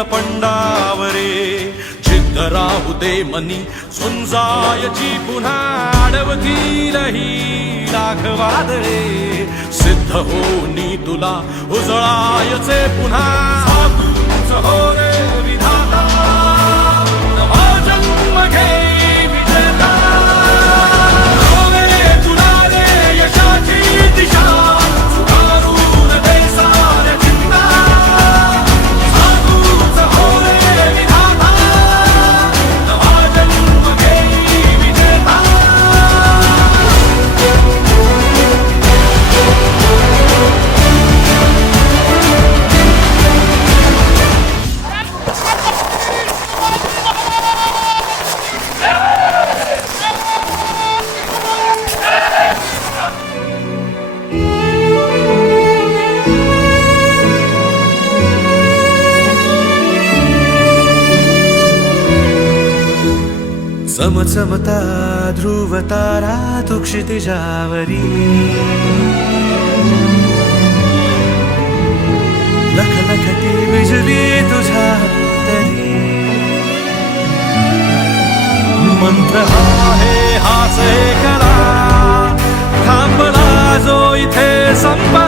नीलपंडावरे जिद्द राहू दे मनी सुंजायची पुन्हा अडवतील ही लाखवादळे सिद्ध होनी तुला उजळायचे पुन्हा समचमता ध्रुवतारा तु क्षितिजावरी लख लखती बिजली तुझ्या तरी। मंत्र आहे हाच कला। थांबला जो इथे संपा